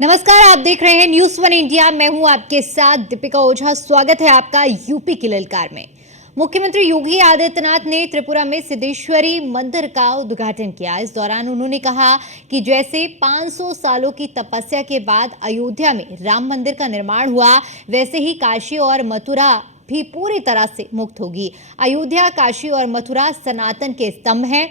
नमस्कार, आप देख रहे हैं न्यूज़ वन इंडिया। मैं हूं आपके साथ दीपिका ओझा। स्वागत है आपका यूपी की ललकार में। मुख्यमंत्री योगी आदित्यनाथ ने त्रिपुरा में सिद्धेश्वरी मंदिर का उद्घाटन किया। इस दौरान उन्होंने कहा कि जैसे 500 सालों की तपस्या के बाद अयोध्या में राम मंदिर का निर्माण हुआ, वैसे ही काशी और मथुरा भी पूरी तरह से मुक्त होगी। अयोध्या, काशी और मथुरा सनातन के स्तंभ हैं।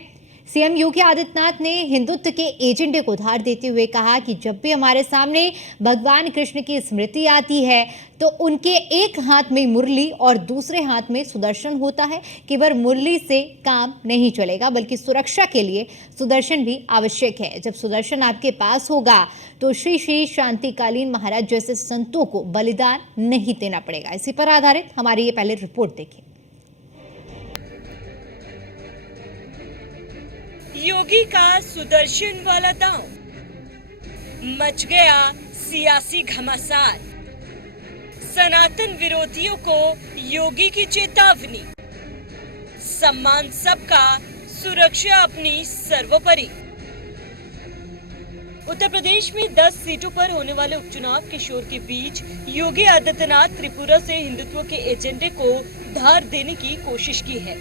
सीएम योगी आदित्यनाथ ने हिंदुत्व के एजेंडे को उधार देते हुए कहा कि जब भी हमारे सामने भगवान कृष्ण की स्मृति आती है तो उनके एक हाथ में मुरली और दूसरे हाथ में सुदर्शन होता है। केवल मुरली से काम नहीं चलेगा, बल्कि सुरक्षा के लिए सुदर्शन भी आवश्यक है। जब सुदर्शन आपके पास होगा तो श्री श्री शांतिकालीन महाराज जैसे संतों को बलिदान नहीं देना पड़ेगा। इसी पर आधारित हमारी ये पहले रिपोर्ट देखिए। योगी का सुदर्शन वाला दांव, मच गया सियासी घमासान। सनातन विरोधियों को योगी की चेतावनी, सम्मान सबका, सुरक्षा अपनी सर्वोपरि। उत्तर प्रदेश में 10 सीटों पर होने वाले उपचुनाव के शोर के बीच योगी आदित्यनाथ त्रिपुरा से हिंदुत्व के एजेंडे को धार देने की कोशिश की है।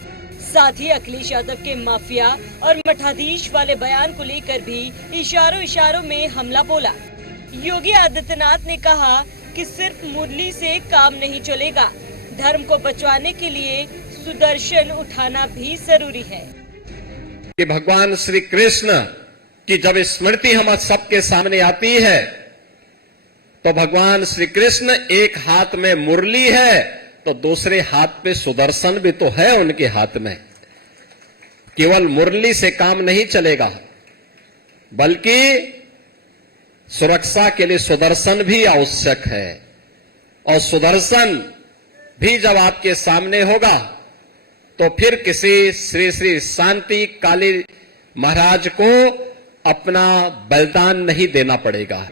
साथ ही अखिलेश यादव के माफिया और मठाधीश वाले बयान को लेकर भी इशारों में हमला बोला। योगी आदित्यनाथ ने कहा कि सिर्फ मुरली से काम नहीं चलेगा, धर्म को बचाने के लिए सुदर्शन उठाना भी जरूरी है। कि भगवान श्री कृष्ण की जब स्मृति हम सबके सामने आती है तो भगवान श्री कृष्ण एक हाथ में मुरली है तो दूसरे हाथ पे सुदर्शन भी तो है उनके हाथ में। केवल मुरली से काम नहीं चलेगा, बल्कि सुरक्षा के लिए सुदर्शन भी आवश्यक है। और सुदर्शन भी जब आपके सामने होगा तो फिर किसी श्री श्री शांति काली महाराज को अपना बलिदान नहीं देना पड़ेगा।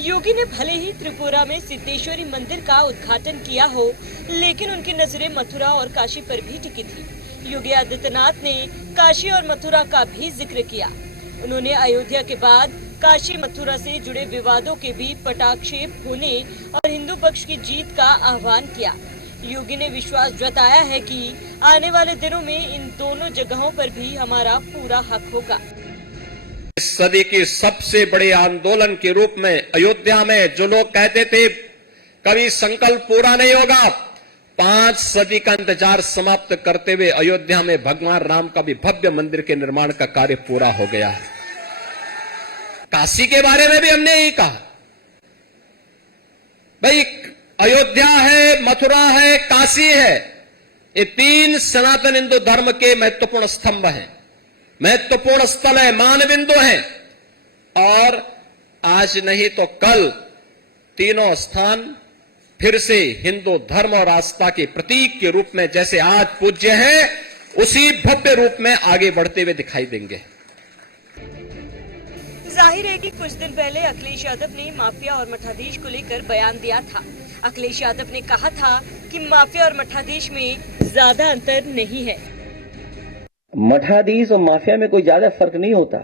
योगी ने भले ही त्रिपुरा में सिद्धेश्वरी मंदिर का उद्घाटन किया हो, लेकिन उनकी नजरें मथुरा और काशी पर भी टिकी थी। योगी आदित्यनाथ ने काशी और मथुरा का भी जिक्र किया। उन्होंने अयोध्या के बाद काशी मथुरा से जुड़े विवादों के भी पटाक्षेप होने और हिंदू पक्ष की जीत का आह्वान किया। योगी ने विश्वास जताया है कि आने वाले दिनों में इन दोनों जगहों पर भी हमारा पूरा हक होगा। इस सदी की सबसे बड़े आंदोलन के रूप में अयोध्या में जो लोग कहते थे कभी संकल्प पूरा नहीं होगा, 5 सदी का इंतजार समाप्त करते हुए अयोध्या में भगवान राम का भी भव्य मंदिर के निर्माण का कार्य पूरा हो गया है। काशी के बारे में भी हमने यही कहा, भाई अयोध्या है, मथुरा है, काशी है, ये 3 सनातन हिंदू धर्म के महत्वपूर्ण स्तंभ हैं, महत्वपूर्ण स्थल है, मानबिंदु है। और आज नहीं तो कल तीनों स्थान फिर से हिंदू धर्म और आस्था के प्रतीक के रूप में जैसे आज पूज्य है, उसी भव्य रूप में आगे बढ़ते हुए दिखाई देंगे। जाहिर है कि कुछ दिन पहले अखिलेश यादव ने माफिया और मठाधीश को लेकर बयान दिया था। अखिलेश यादव ने कहा था कि माफिया और मठाधीश में ज्यादा अंतर नहीं है। मठाधीश और माफिया में कोई ज्यादा फर्क नहीं होता।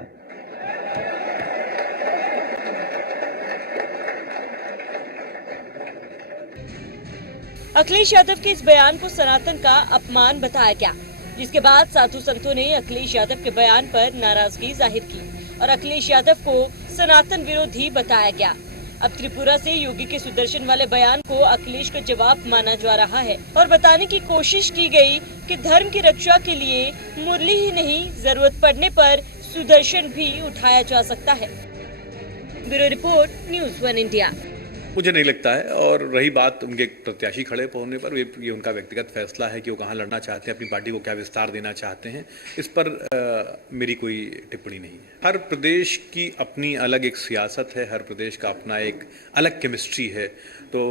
अखिलेश यादव के इस बयान को सनातन का अपमान बताया गया, जिसके बाद साधु संतों ने अखिलेश यादव के बयान पर नाराजगी जाहिर की और अखिलेश यादव को सनातन विरोधी बताया गया। अब त्रिपुरा से योगी के सुदर्शन वाले बयान को अखिलेश का जवाब माना जा रहा है और बताने की कोशिश की गई कि धर्म की रक्षा के लिए मुरली ही नहीं, जरूरत पड़ने पर सुदर्शन भी उठाया जा सकता है। Bureau report, news one India. मुझे नहीं लगता है। और रही बात उनके प्रत्याशी खड़े होने पर, ये उनका व्यक्तिगत फैसला है कि वो कहाँ लड़ना चाहते हैं, अपनी पार्टी को क्या विस्तार देना चाहते हैं, इस पर मेरी कोई टिप्पणी नहीं है। हर प्रदेश की अपनी अलग एक सियासत है, हर प्रदेश का अपना एक अलग केमिस्ट्री है, तो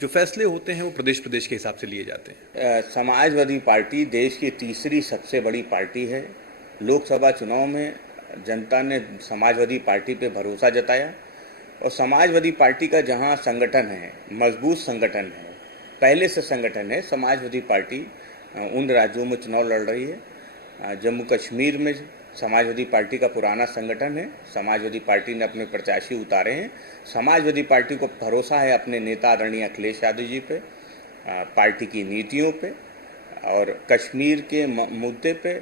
जो फैसले होते हैं वो प्रदेश के हिसाब से लिए जाते हैं। समाजवादी पार्टी देश की तीसरी सबसे बड़ी पार्टी है। लोकसभा चुनाव में जनता ने समाजवादी पार्टी पे भरोसा जताया और समाजवादी पार्टी का जहां संगठन है, मजबूत संगठन है, पहले से संगठन है। समाजवादी पार्टी उन राज्यों में चुनाव लड़ रही है, जम्मू कश्मीर में समाजवादी पार्टी का पुराना संगठन है। समाजवादी पार्टी ने अपने प्रत्याशी उतारे हैं। समाजवादी पार्टी को भरोसा है अपने नेता आदरणीय अखिलेश यादव जी पे, पार्टी की नीतियों पे और कश्मीर के मुद्दे पे।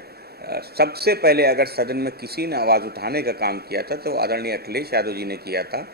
सबसे पहले अगर सदन में किसी ने आवाज़ उठाने का काम किया था तो आदरणीय अखिलेश यादव जी ने किया था,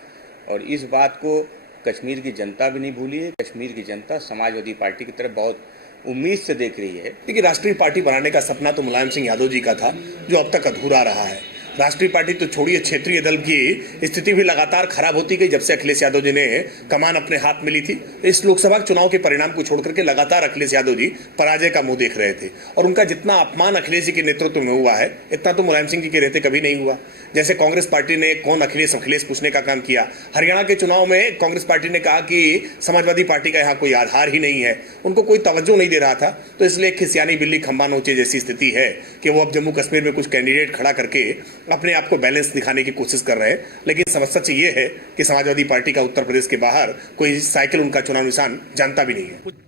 और इस बात को कश्मीर की जनता भी नहीं भूली है। कश्मीर की जनता समाजवादी पार्टी की तरफ बहुत उम्मीद से देख रही है। देखिए, राष्ट्रीय पार्टी बनाने का सपना तो मुलायम सिंह यादव जी का था, जो अब तक अधूरा रहा है। राष्ट्रीय पार्टी तो छोड़िए, क्षेत्रीय दल की स्थिति भी लगातार खराब होती गई जब से अखिलेश यादव जी ने कमान अपने हाथ में ली थी। इस लोकसभा चुनाव के परिणाम को छोड़कर के लगातार अखिलेश यादव जी पराजय का मुंह देख रहे थे, और उनका जितना अपमान अखिलेश जी के नेतृत्व में हुआ है इतना तो मुलायम सिंह जी के रहते कभी नहीं हुआ। जैसे कांग्रेस पार्टी ने कौन अखिलेश अखिलेश पूछने का काम किया, हरियाणा के चुनाव में कांग्रेस पार्टी ने कहा कि समाजवादी पार्टी का यहाँ कोई आधार ही नहीं है, उनको कोई तवज्जो नहीं दे रहा था। तो इसलिए खिसियानी बिल्ली खंबा नोचे जैसी स्थिति है कि वो अब जम्मू कश्मीर में कुछ कैंडिडेट खड़ा करके अपने आप को बैलेंस दिखाने की कोशिश कर रहे हैं। लेकिन सच ये है कि समाजवादी पार्टी का उत्तर प्रदेश के बाहर कोई साइकिल उनका चुनाव निशान जानता भी नहीं है।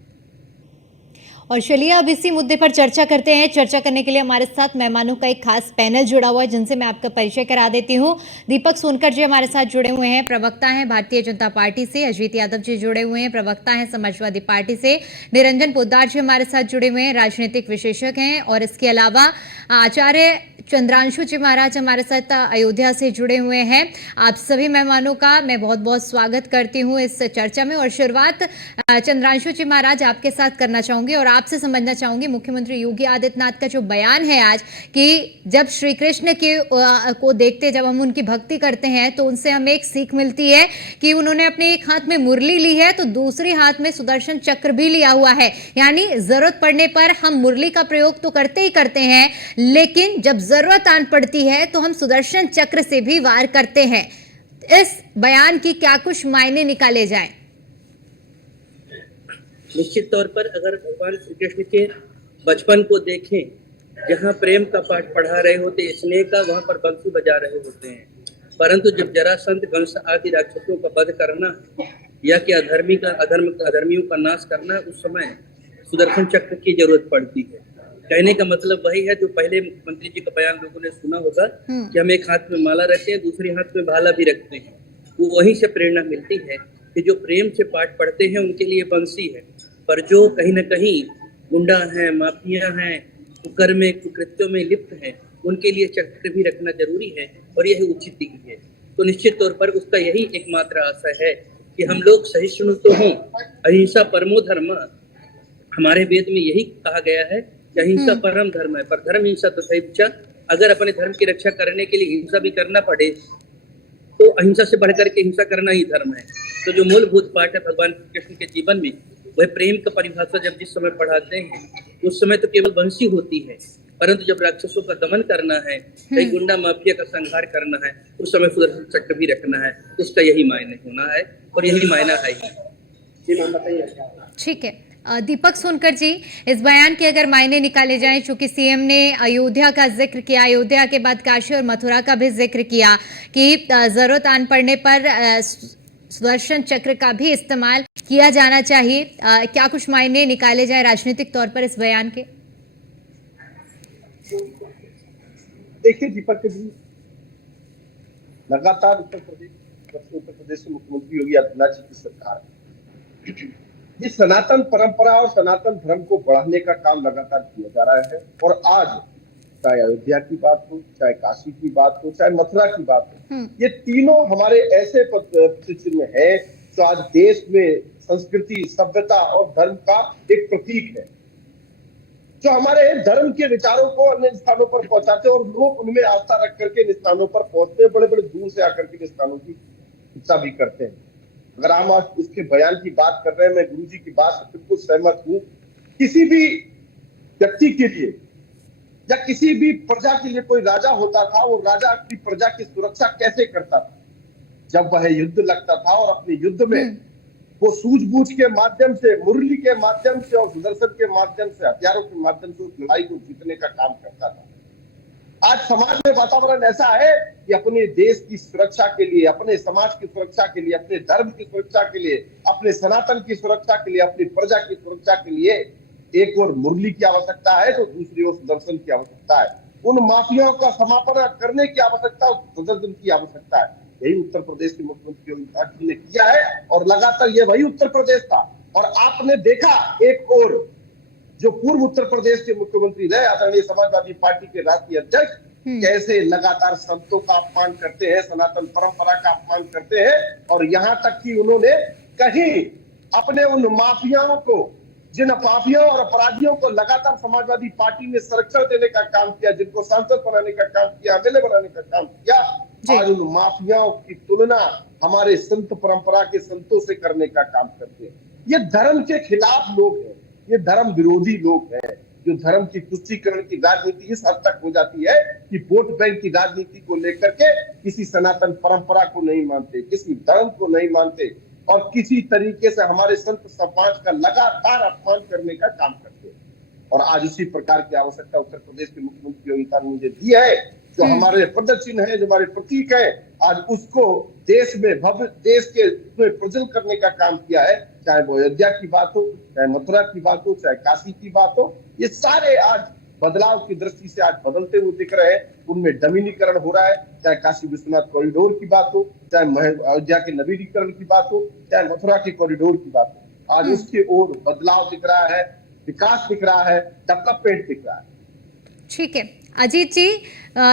और चलिए अब इसी मुद्दे पर चर्चा करते हैं। चर्चा करने के लिए हमारे साथ मेहमानों का एक खास पैनल जुड़ा हुआ है, जिनसे मैं आपका परिचय करा देती हूं। दीपक सोनकर जी हमारे साथ जुड़े हुए हैं, प्रवक्ता हैं भारतीय जनता पार्टी से। अजीत यादव जी जुड़े हुए हैं, प्रवक्ता हैं समाजवादी पार्टी से। निरंजन पोद्दार जी हमारे साथ जुड़े हुए हैं, राजनीतिक विशेषज्ञ हैं। और इसके अलावा आचार्य चंद्रांशु जी महाराज हमारे साथ अयोध्या से जुड़े हुए हैं। आप सभी मेहमानों का मैं बहुत बहुत स्वागत करती हूं इस चर्चा में। और शुरुआत चंद्रांशु जी महाराज आपके साथ करना चाहूंगी और आपसे समझना चाहूंगी, मुख्यमंत्री योगी आदित्यनाथ का जो बयान है आज कि जब श्री कृष्ण को देखते, जब हम उनकी भक्ति करते हैं तो उनसे हमें एक सीख मिलती है कि उन्होंने अपने एक हाथ में मुरली ली है तो दूसरे हाथ में सुदर्शन चक्र भी लिया हुआ है। यानी जरूरत पड़ने पर हम मुरली का प्रयोग तो करते ही करते हैं, लेकिन जब जरूरत आन पड़ती है तो हम सुदर्शन चक्र से भी वार करते हैं। इस बयान की क्या कुछ मायने निकाले जाएं? निश्चित तौर पर अगर भगवान श्री कृष्ण के बचपन को देखें, जहाँ प्रेम का पाठ पढ़ा रहे होते, स्नेह का, वहां पर बंसी बजा रहे होते हैं। परंतु जब जरासंध कंस आदि राक्षसों का वध करना या कि अधर्मियों का नाश करना, उस समय सुदर्शन चक्र की जरूरत पड़ती है। कहने का मतलब वही है जो पहले मुख्यमंत्री जी का बयान लोगों ने सुना होगा कि हम एक हाथ में माला रखते हैं, दूसरे हाथ में भाला भी रखते हैं। वो वहीं से प्रेरणा मिलती है कि जो प्रेम से पाठ पढ़ते हैं उनके लिए बंसी है, पर जो कहीं न कहीं गुंडा हैं, माफिया हैं, कुकर्म कुकृत्यों में लिप्त हैं, उनके लिए चक्र भी रखना जरूरी है और यही उचित ही है। तो निश्चित तौर पर उसका यही एकमात्र आशय है कि हम लोग सहिष्णु तो हों। अहिंसा परमो धर्म, हमारे वेद में यही कहा गया है कि अहिंसा परम धर्म है, पर धर्म हिंसा तो सही। अगर अपने धर्म की रक्षा करने के लिए हिंसा भी करना पड़े तो अहिंसा से बढ़कर के हिंसा करना ही धर्म है। तो जो मूलभूत पाठ है भगवान कृष्ण के जीवन में, वह प्रेम का परिभाषा जब जिस समय पढ़ाते हैं उस समय तो केवल बंसी होती है, परंतु जब राक्षसों का दमन करना है, कई गुंडा माफिया का संहार करना है, उस समय सुदर्शन चक्र भी रखना है। उसका यही मायने होना है और यही मायना है ही। ठीक है दीपक सोनकर जी, इस बयान के अगर मायने निकाले जाएं, चूंकि सीएम ने अयोध्या का जिक्र किया, अयोध्या के बाद काशी और मथुरा का भी जिक्र किया कि जरूरत आन पड़ने पर सुदर्शन चक्र का भी इस्तेमाल किया जाना चाहिए, क्या कुछ मायने निकाले जाए राजनीतिक तौर पर इस बयान के? देखिए दीपक जी, लगातार उत्तर प्रदेश से मुख्यमंत्री योगी आदित्यनाथ जी की सरकार इस सनातन परंपरा और सनातन धर्म को बढ़ाने का काम लगातार किया जा रहा है। और आज चाहे अयोध्या की बात हो, चाहे काशी की बात हो, चाहे मथुरा की बात हो, ये तीनों हमारे ऐसे परिस्थिति में है जो आज देश में संस्कृति, सभ्यता और धर्म का एक प्रतीक है, जो हमारे धर्म के विचारों को अन्य स्थानों पर पहुंचाते हैं और लोग उनमें आस्था रख करके इन स्थानों पर पहुंचते हैं, बड़े बड़े दूर से आकर के इन स्थानों की इच्छा भी करते हैं। अगर हम आज इसके बयान की बात कर रहे हैं, मैं गुरु जी की बात से बिल्कुल सहमत हूं। किसी भी व्यक्ति के लिए या किसी भी प्रजा के लिए कोई राजा होता था, वो राजा अपनी प्रजा की सुरक्षा कैसे करता था? जब वह युद्ध लगता था और अपने युद्ध में वो सूझबूझ के माध्यम से, मुरली के माध्यम से और सुदर्शन के माध्यम से, हथियारों के माध्यम से उस लड़ाई को जीतने का काम करता था। आज समाज में वातावरण ऐसा है कि अपने देश की सुरक्षा के लिए, अपने समाज की सुरक्षा के लिए, अपने धर्म की सुरक्षा के लिए, अपने सनातन की सुरक्षा के लिए, अपनी प्रजा की सुरक्षा के लिए एक और मुरली की आवश्यकता है तो दूसरी ओर सुदर्शन की आवश्यकता है। उन माफियाओं का समापन करने की आवश्यकता, प्रदर्शन की आवश्यकता है। यही उत्तर प्रदेश के मुख्यमंत्री योगी आदित्यनाथ ने किया है और लगातार ये वही उत्तर प्रदेश था। और आपने देखा एक और जो पूर्व उत्तर प्रदेश के मुख्यमंत्री रहे आदरणीय समाजवादी पार्टी के राष्ट्रीय अध्यक्ष कैसे लगातार संतों का अपमान करते हैं, सनातन परंपरा का अपमान करते हैं। और यहाँ तक कि उन्होंने कहीं अपने उन माफियाओं को, जिन माफियाओं और अपराधियों को लगातार समाजवादी पार्टी ने संरक्षण देने का काम किया, जिनको सांसद बनाने का काम किया, एमएलए बनाने का काम किया, आज उन माफियाओं की तुलना हमारे संत परंपरा के संतों से करने का काम करते हैं। ये धर्म के खिलाफ लोग हैं, ये धर्म विरोधी लोग हैं, जो धर्म की तुष्टीकरण की राजनीति इस हद तक हो जाती है कि वोट बैंक की राजनीति को लेकर के किसी सनातन परंपरा को नहीं मानते, किसी धर्म को नहीं मानते और किसी तरीके से हमारे संत समाज का लगातार अपमान करने का काम करते हैं। और आज उसी प्रकार की आवश्यकता उत्तर प्रदेश के मुख्यमंत्री योगी आदित्यनाथ ने मुझे दी है, जो हमारे प्रदर्शन है, जो हमारे प्रतीक है, आज उसको देश में भव्य देश के प्रज्वल करने का काम किया है। चाहे वो अयोध्या की बात हो, चाहे मथुरा की बात हो, चाहे काशी की बात हो, ये सारे आज बदलाव की दृष्टि से आज बदलते हुए दिख रहे हैं। उनमें नवीनीकरण हो रहा है, चाहे काशी विश्वनाथ कॉरिडोर की बात हो, चाहे अयोध्या के नवीनीकरण की बात हो, चाहे मथुरा के कॉरिडोर की बात हो, आज उसके ओर बदलाव दिख रहा है, विकास दिख रहा है, डेवलपमेंट दिख रहा है। ठीक है अजीत जी,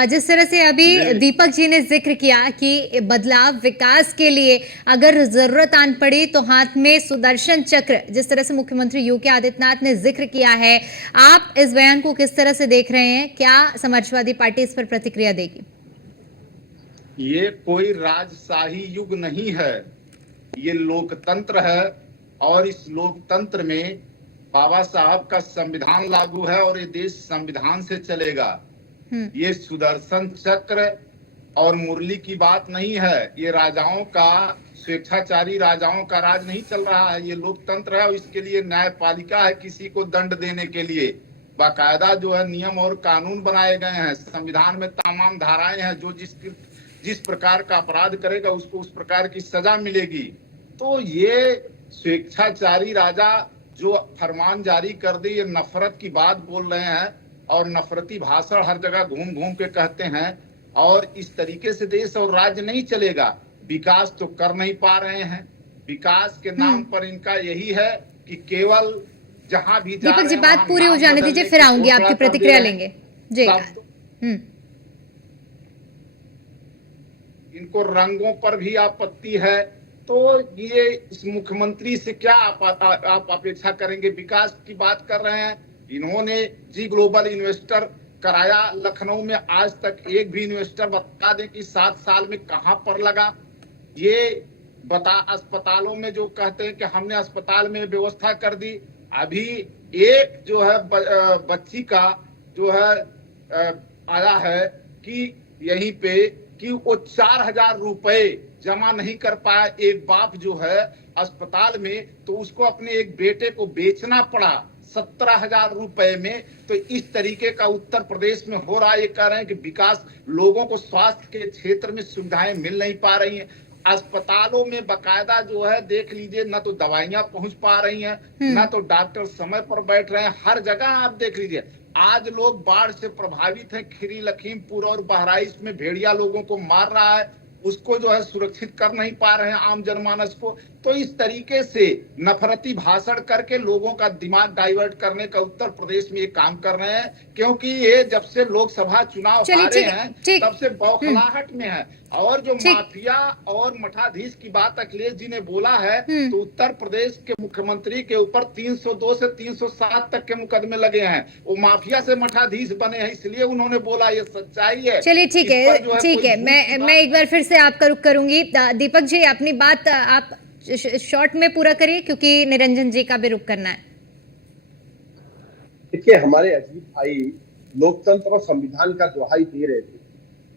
जिस तरह से अभी दीपक जी ने जिक्र किया कि बदलाव विकास के लिए अगर जरूरत आन पड़ी तो हाथ में सुदर्शन चक्र, जिस तरह से मुख्यमंत्री योगी आदित्यनाथ ने जिक्र किया है, आप इस बयान को किस तरह से देख रहे हैं? क्या समाजवादी पार्टी इस पर प्रतिक्रिया देगी? ये कोई राजशाही युग नहीं है, ये लोकतंत्र है और इस लोकतंत्र में बाबा साहब का संविधान लागू है और ये देश संविधान से चलेगा। ये सुदर्शन चक्र और मुरली की बात नहीं है, ये राजाओं का, स्वेच्छाचारी राजाओं का राज नहीं चल रहा है, ये लोकतंत्र है और इसके लिए न्यायपालिका है किसी को दंड देने के लिए। बाकायदा जो है नियम और कानून बनाए गए हैं, संविधान में तमाम धाराएं हैं, जो जिस प्रकार का अपराध करेगा उसको उस प्रकार की सजा मिलेगी। तो ये स्वेच्छाचारी राजा जो फरमान जारी कर दे, ये नफरत की बात बोल रहे हैं और नफरती भाषण हर जगह घूम घूम के कहते हैं और इस तरीके से देश और राज्य नहीं चलेगा। विकास तो कर नहीं पा रहे हैं, विकास के नाम पर इनका यही है कि केवल जहां भी दीपक जी बात पूरी हो जाने दीजिए, फिर आऊंगी, आपकी प्रतिक्रिया लेंगे जी। इनको रंगों पर भी आपत्ति है, तो ये इस मुख्यमंत्री से क्या आप अपेक्षा करेंगे? विकास की बात कर रहे हैं, इन्होंने जी ग्लोबल इन्वेस्टर कराया लखनऊ में, आज तक एक भी इन्वेस्टर बता दें कि 7 साल में कहां पर लगा। ये अस्पतालों में जो कहते हैं कि हमने अस्पताल में व्यवस्था कर दी, अभी एक जो है बच्ची का जो है आया है कि यहीं पे कि वो 4,000 रुपए जमा नहीं कर पाया एक बाप जो है अस्पताल में, तो उसको अपने एक बेटे को बेचना पड़ा 17,000 रुपए में। तो इस तरीके का उत्तर प्रदेश में हो रहा है। ये कह रहे हैं कि विकास, लोगों को स्वास्थ्य के क्षेत्र में सुविधाएं मिल नहीं पा रही हैं। अस्पतालों में बकायदा जो है देख लीजिए, ना तो दवाइयां पहुंच पा रही हैं, ना तो डॉक्टर समय पर बैठ रहे हैं। हर जगह आप देख लीजिए, आज लोग बाढ़ से प्रभावित हैं, खीरी, लखीमपुर और बहराइच में भेड़िया लोगों को मार रहा है, उसको जो है सुरक्षित कर नहीं पा रहे हैं आम जनमानस को। तो इस तरीके से नफरती भाषण करके लोगों का दिमाग डाइवर्ट करने का उत्तर प्रदेश में ये काम कर रहे हैं, क्योंकि ये जब से लोकसभा चुनाव हारे हैं तब से बौखलाहट में है। और जो माफिया और मठाधीश की बात अखिलेश जी ने बोला है, तो उत्तर प्रदेश के मुख्यमंत्री के ऊपर 302 से 307 तक के मुकदमे लगे हैं। वो माफिया से मठाधीश बने हैं, इसलिए उन्होंने बोला, ये सच्चाई है। चलिए ठीक है, ठीक है, मैं एक बार फिर से आपका रुख करूंगी। दीपक जी अपनी बात आप शॉर्ट में पूरा करिए, क्योंकि निरंजन जी का भी रुख करना है। देखिए, हमारे अजीत भाई लोकतंत्र और संविधान का दुहाई दे रहे थे।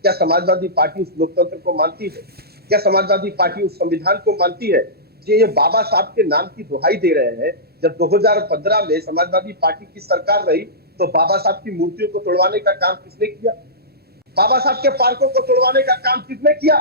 क्या समाजवादी पार्टी उस लोकतंत्र को मानती है? क्या समाजवादी पार्टी उस संविधान को मानती है? ये बाबा साहब के नाम की दुहाई दे रहे हैं। जब 2015 में समाजवादी पार्टी की सरकार रही तो बाबा साहब की मूर्तियों को तोड़वाने का काम किसने किया? बाबा साहब के पार्कों को तोड़वाने का काम किसने किया?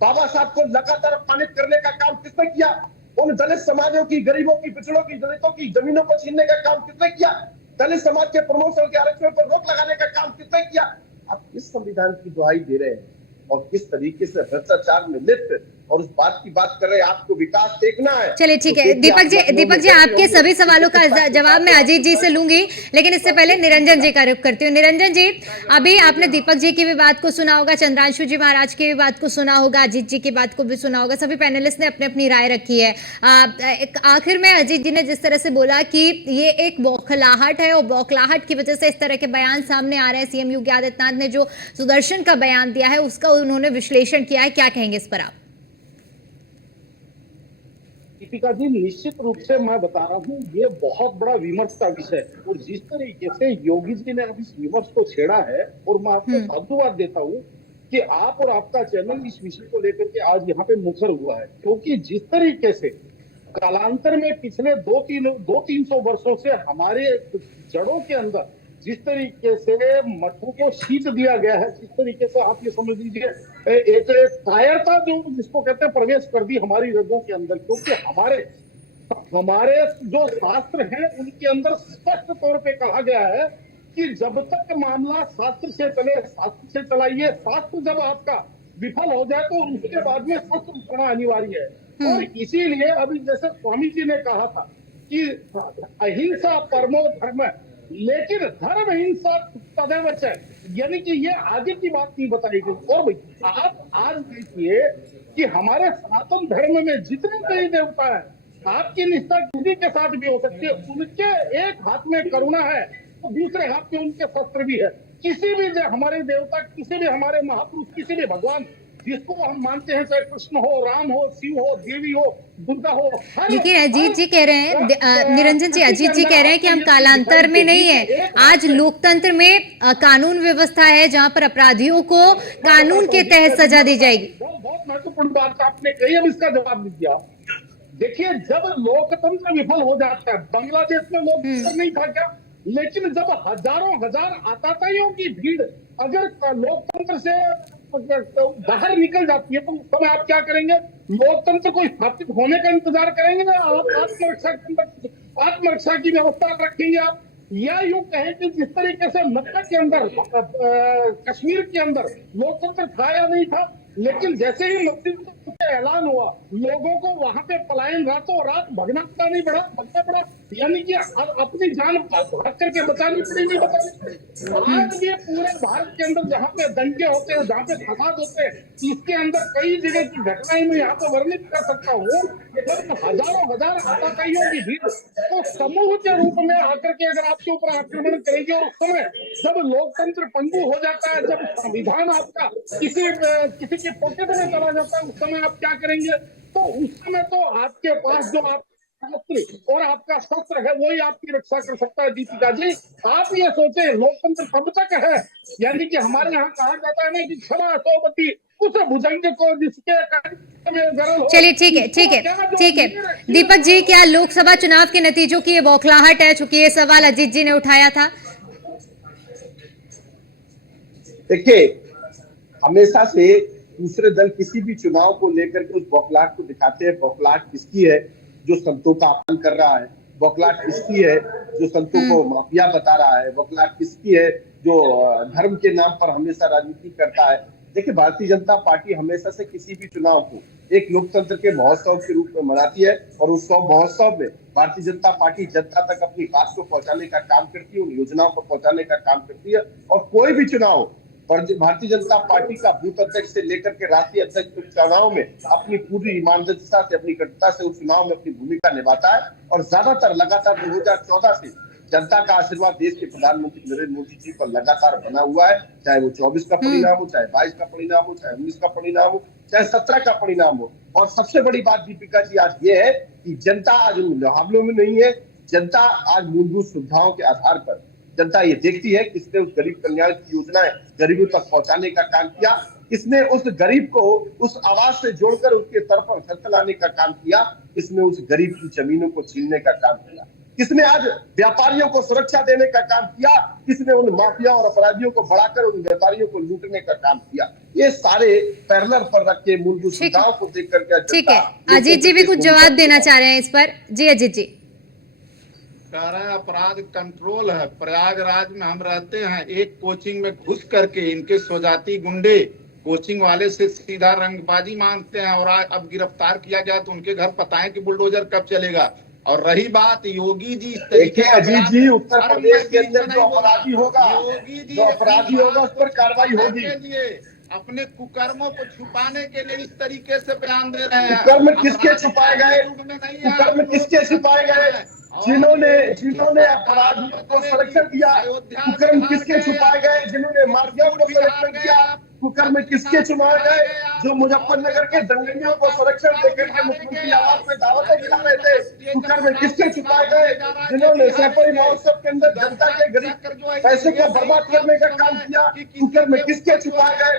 बाबा साहब को लगातार अपमानित करने का काम किसने किया? उन दलित समाजों की, गरीबों की, पिछड़ों की, दलितों की जमीनों को छीनने का काम किसने किया? दलित समाज के प्रमोशन के आरक्षण पर रोक लगाने का काम किसने किया? आप किस संविधान की दुहाई दे रहे हैं और किस तरीके से भ्रष्टाचार में लिप्त और उस बात की बात कर रहे हैं। आपको विकास देखना है। चलिए ठीक तो है देखिए, आप दीपक जी लखनऊ में आपके बैठे सभी होंगे, सवालों का किस बात जवाब मैं अजीत जी से लूंगी, लेकिन इससे पहले निरंजन जी का रुख करती हूँ। निरंजन जी, अभी आपने दीपक जी की भी बात को सुना होगा, चंद्रांशु जी महाराज की भी बात को सुना होगा, अजीत जी की बात को भी सुना होगा, सभी पैनलिस्ट ने अपनी अपनी राय रखी है। आखिर में अजीत जी ने जिस तरह से बोला कि ये एक बौखलाहट है और बौखलाहट की वजह से इस तरह के बयान सामने आ रहे हैं। सीएम योगी आदित्यनाथ ने जो सुदर्शन का बयान दिया है उसका उन्होंने विश्लेषण किया है, क्या कहेंगे इस पर आप? दीपिका जी, निश्चित रूप से मैं बता रहा हूँ ये बहुत बड़ा विमर्श का विषय है और जिस तरीके से योगी जी ने अब इस विमर्श को छेड़ा है, और मैं आपको साधुवाद देता हूँ कि आप और आपका चैनल इस विषय को लेकर के आज यहाँ पे मुखर हुआ है, क्योंकि जिस तरीके से कालांतर में पिछले 200-300 वर्षों से हमारे जड़ों के अंदर जिस तरीके से मठों को सींच दिया गया है, जिस तरीके से आप ये समझ लीजिए एक कायरता जो जिसको कहते हैं प्रवेश कर दी हमारी रगों के अंदर, क्योंकि हमारे जो शास्त्र हैं उनके अंदर स्पष्ट तौर पे कहा गया है कि जब तक मामला शास्त्र से चले शास्त्र से चलाइए, शास्त्र जब आपका विफल हो जाए तो उसके बाद में शस्त्र उठाना अनिवार्य है। और इसीलिए अभी जैसे स्वामी जी ने कहा था कि अहिंसा परमो धर्म, लेकिन धर्म हिंसा तदेव च, यानी कि ये आगे की बात नहीं बताई गई। और आप आज देखिए कि हमारे सनातन धर्म में जितने कई देवता है, आपकी निष्ठा किसी के साथ भी हो सकती है, उनके एक हाथ में करुणा है तो दूसरे हाथ में उनके शस्त्र भी है। किसी भी हमारे देवता, किसी भी हमारे महापुरुष, किसी भी भगवान जिसको हम मानते हैं, चाहे कृष्ण हो, राम हो, शिव हो, देवी हो, दुर्गा हो, लेकिन अजीत जी कह रहे हैं, निरंजन जी, अजीत जी कह रहे हैं कि हम कालांतर में नहीं है, आज लोकतंत्र में कानून व्यवस्था है जहां पर अपराधियों को कानून के तहत सजा दी जाएगी। बहुत महत्वपूर्ण बात आपने कही, अब इसका जवाब नहीं दिया। देखिए, जब लोकतंत्र विफल हो जाता है, बांग्लादेश में लोकतंत्र नहीं था क्या, लेकिन जब हजारों हजार आतताइयों की भीड़ अगर लोकतंत्र से बाहर निकल जाती है तो उस समय आप क्या करेंगे? लोकतंत्र को स्थापित होने का इंतजार करेंगे ना, आत्मरक्षा की व्यवस्था रखेंगे आप, या यूं कहें कि जिस तरीके से मक्का के अंदर, कश्मीर के अंदर लोकतंत्र था या नहीं था, लेकिन जैसे ही मस्जिद का ऐलान हुआ लोगों को वहां पे पलायन रातों रात भगना पड़ा, यानी कि अपनी जान भाग करके बचानी पड़ेगी। आज ये पूरे भारत के अंदर जहाँ पे दंगे होते हैं, जहाँ पे फसाद होते हैं, इसके अंदर कई जगह की घटनाएं मैं यहाँ पे वर्णित कर सकता हूँ। हजारों हजार आतताइयों की भीड़ तो समूह के रूप में आकर के अगर आपके ऊपर आक्रमण करेगी, और उस समय जब लोकतंत्र पंगु हो जाता है, जब संविधान आपका किसी के पॉकेट में चला जाता है, उस समय आप क्या करेंगे? तो उस समय तो आपके पास जो आप शास्त्र और आपका शस्त्र है वही आपकी रक्षा कर सकता है। दीपिका जी, आप ये सोचे लोकतंत्र कब तक है, यानी कि हमारे यहाँ कहा जाता है ना कि क्षमा सोबती उस भुजंग को जिसके चलिए ठीक है दीपक जी, क्या लोकसभा चुनाव के नतीजों की ये बौखलाहट है? चूंकि ये सवाल अजीत जी ने उठाया था। देखिए, हमेशा से दूसरे दल किसी भी चुनाव को लेकर के उस बौखलाहट को दिखाते हैं। बौखलाहट किसकी है? जो संतों का अपमान कर रहा है। बौखलाहट किसकी है? जो संतों को माफिया बता रहा है। बौखलाहट किसकी है? जो धर्म के नाम पर हमेशा राजनीति करता है। देखिए, भारतीय जनता पार्टी हमेशा से किसी भी चुनाव को एक लोकतंत्र के महोत्सव के रूप में मनाती है, और उस महोत्सव में भारतीय जनता पार्टी जनता तक अपनी बात को पहुंचाने का काम करती है, उन योजनाओं को पहुंचाने का काम करती है। और कोई भी चुनाव भारतीय जनता पार्टी का बूथ अध्यक्ष से लेकर के राष्ट्रीय अध्यक्ष चुनाव में अपनी पूरी ईमानदारिता से, अपनी कटुता से उस चुनाव में अपनी भूमिका निभाता है। और ज्यादातर लगातार 2014 से जनता का आशीर्वाद देश के प्रधानमंत्री नरेंद्र मोदी जी पर लगातार बना हुआ है, चाहे वो 24 का परिणाम हो, चाहे 22 का परिणाम हो, चाहे 19 का परिणाम हो, चाहे 17 का परिणाम हो। और सबसे बड़ी बात दीपिका जी आज ये है कि जनता आज मुकाबलों में नहीं है। जनता आज मूलभूत सुविधाओं के आधार पर जनता ये देखती है कि इसने उस गरीब कल्याण की योजनाएं गरीबों तक पहुंचाने का काम किया, इसने उस गरीब को उस आवाज से जोड़कर उसके तरफ घर लाने का काम किया, इसने उस गरीब की जमीनों को छीनने का काम किया, किसने आज व्यापारियों को सुरक्षा देने का काम किया, किसने उन माफिया और अपराधियों को बढ़ाकर उन व्यापारियों को लूटने का काम किया। ये सारे पैरेलल पर रख के मूलभूत सुविधाओं को देख करके ठीक है, अजीत जी भी कुछ जवाब देना चाह रहे हैं इस पर। जी अजीत जी। कह रहे हैं अपराध कंट्रोल है। प्रयागराज में हम रहते हैं, एक कोचिंग में घुस करके इनके स्वजाति गुंडे कोचिंग वाले से सीधा रंगबाजी मांगते हैं, और अब गिरफ्तार किया गया तो उनके घर पता है कि बुलडोजर कब चलेगा। और रही बात योगी जी, इस तरीके देखिए अजीत जी, उत्तर प्रदेश के अंदर जो अपराधी होगा, योगी जी जो अपराधी होगा उस पर कार्रवाई होगी। के लिए अपने कुकर्मों को छुपाने के लिए इस तरीके से बयान दे रहे हैं। कुकर्म किसके छुपाए गए? कुकर्म किसके छुपाए गए? जिन्होंने अपराधियों को संरक्षण दिया, कुकर्म किसके छुपाए गए? जिन्होंने माफिया को संरक्षण दिया, कुकर्म किसके छुपाए गए? जो मुजफ्फरनगर के दंगलियों को संरक्षण देकर के मुख्यमंत्री आवास में दावतें खिला रहे थे, कुकर्म किसके छुपाए गए? जिन्होंने सैफरी महोत्सव के अंदर जनता के गरीब पैसे को बर्बाद करने का काम किया, कुकर्म किसके छुपाए गए?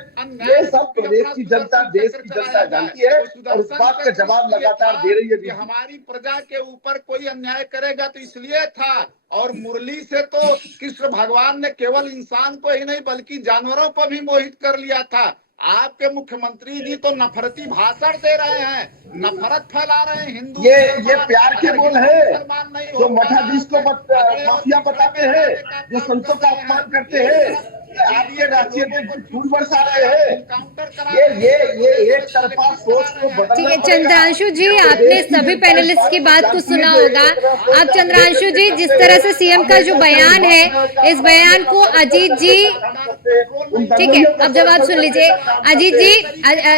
ये सब प्रदेश की जनता, देश की जनता जानती है और उस बात का जवाब लगातार दे रही है कि हमारी प्रजा के ऊपर कोई अन्याय करेगा तो इसलिए था। और मुरली से तो कृष्ण भगवान ने केवल इंसान को ही नहीं बल्कि जानवरों को भी मोहित कर लिया था। आपके मुख्यमंत्री जी तो नफरती भाषण दे रहे हैं, नफरत फैला रहे हैं। हिंदू ये प्यार के बोल है जो मठाधीश को माफिया बताते हैं, जो संतों का अपमान करते हैं, आपके राष्ट्रीय अध्यक्ष फूल बरसा रहे हैं। ये एक तरफा सोच को बदलना ठीक है चंद्रांशु जी, आपने सभी पैनलिस्ट की बात को सुना होगा। अब चंद्रांशु जी, जिस तरह से सीएम का जो बयान है, इस बयान को अजीत जी, ठीक है अब जवाब सुन लीजिए। अजीत जी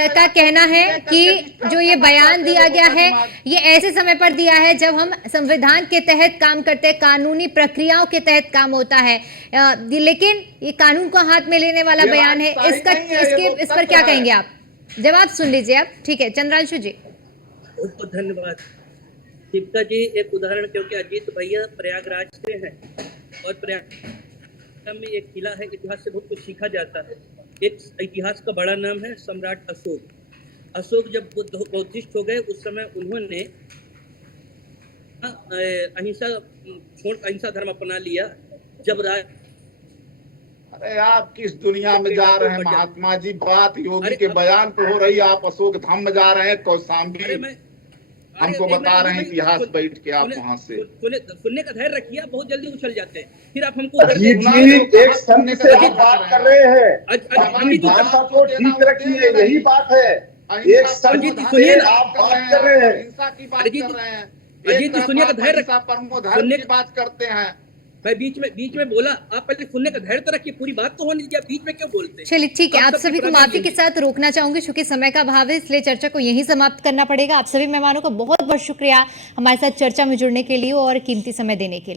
का कहना है कि जो ये बयान दिया गया है ये ऐसे समय पर दिया है जब हम संविधान के तहत काम करते हैं, कानूनी प्रक्रियाओं के तहत काम होता है, लेकिन ये कानून को हाथ में लेने वाला बयान है। इस पर क्या कहेंगे आप? जवाब सुन लीजिए आप। ठीक है चंद्रांशु जी। बहुत बहुत धन्यवाद दीपिका जी। एक उदाहरण, क्योंकि अजीत भैया प्रयागराज से हैं और प्रयागराज में एक किला है, इतिहास से बहुत कुछ सीखा जाता है। एक इतिहास का बड़ा नाम है सम्राट अशोक। अशोक जब बौद्धिस्ट हो गए उस समय उन्होंने अहिंसा धर्म अपना लिया। जब अरे आप किस दुनिया में जा रहे हैं महात्मा जी? बात योगी के बयान पे हो रही है, आप अशोक धाम में जा रहे हैं। कौशाम्बी हमको बता रहे हैं इतिहास बैठ के। आप वहाँ से सुनने का धैर्य रखिए, आप बहुत जल्दी उछल जाते हैं, फिर आप हमको अजीत जी एक संत से आप बात कर रहे हैं, अपनी भाषा को ठीक रखिए, यही बात है। एक संत से आप बात कर रहे हैं, हिंसा की बात कर रहे हैं, अजीत जी सुनिए का धैर्य सुनने की बात करते हैं। मैं बीच में बोला, आप पहले सुनने का धैर्य तो रखिए, पूरी बात तो होने दीजिए, बीच में क्यों बोलते हैं? चलिए ठीक है, आप सभी को माफी के साथ रोकना चाहूंगी क्योंकि समय का अभाव है, इसलिए चर्चा को यहीं समाप्त करना पड़ेगा। आप सभी मेहमानों का बहुत बहुत शुक्रिया हमारे साथ चर्चा में जुड़ने के लिए और कीमती समय देने के लिए।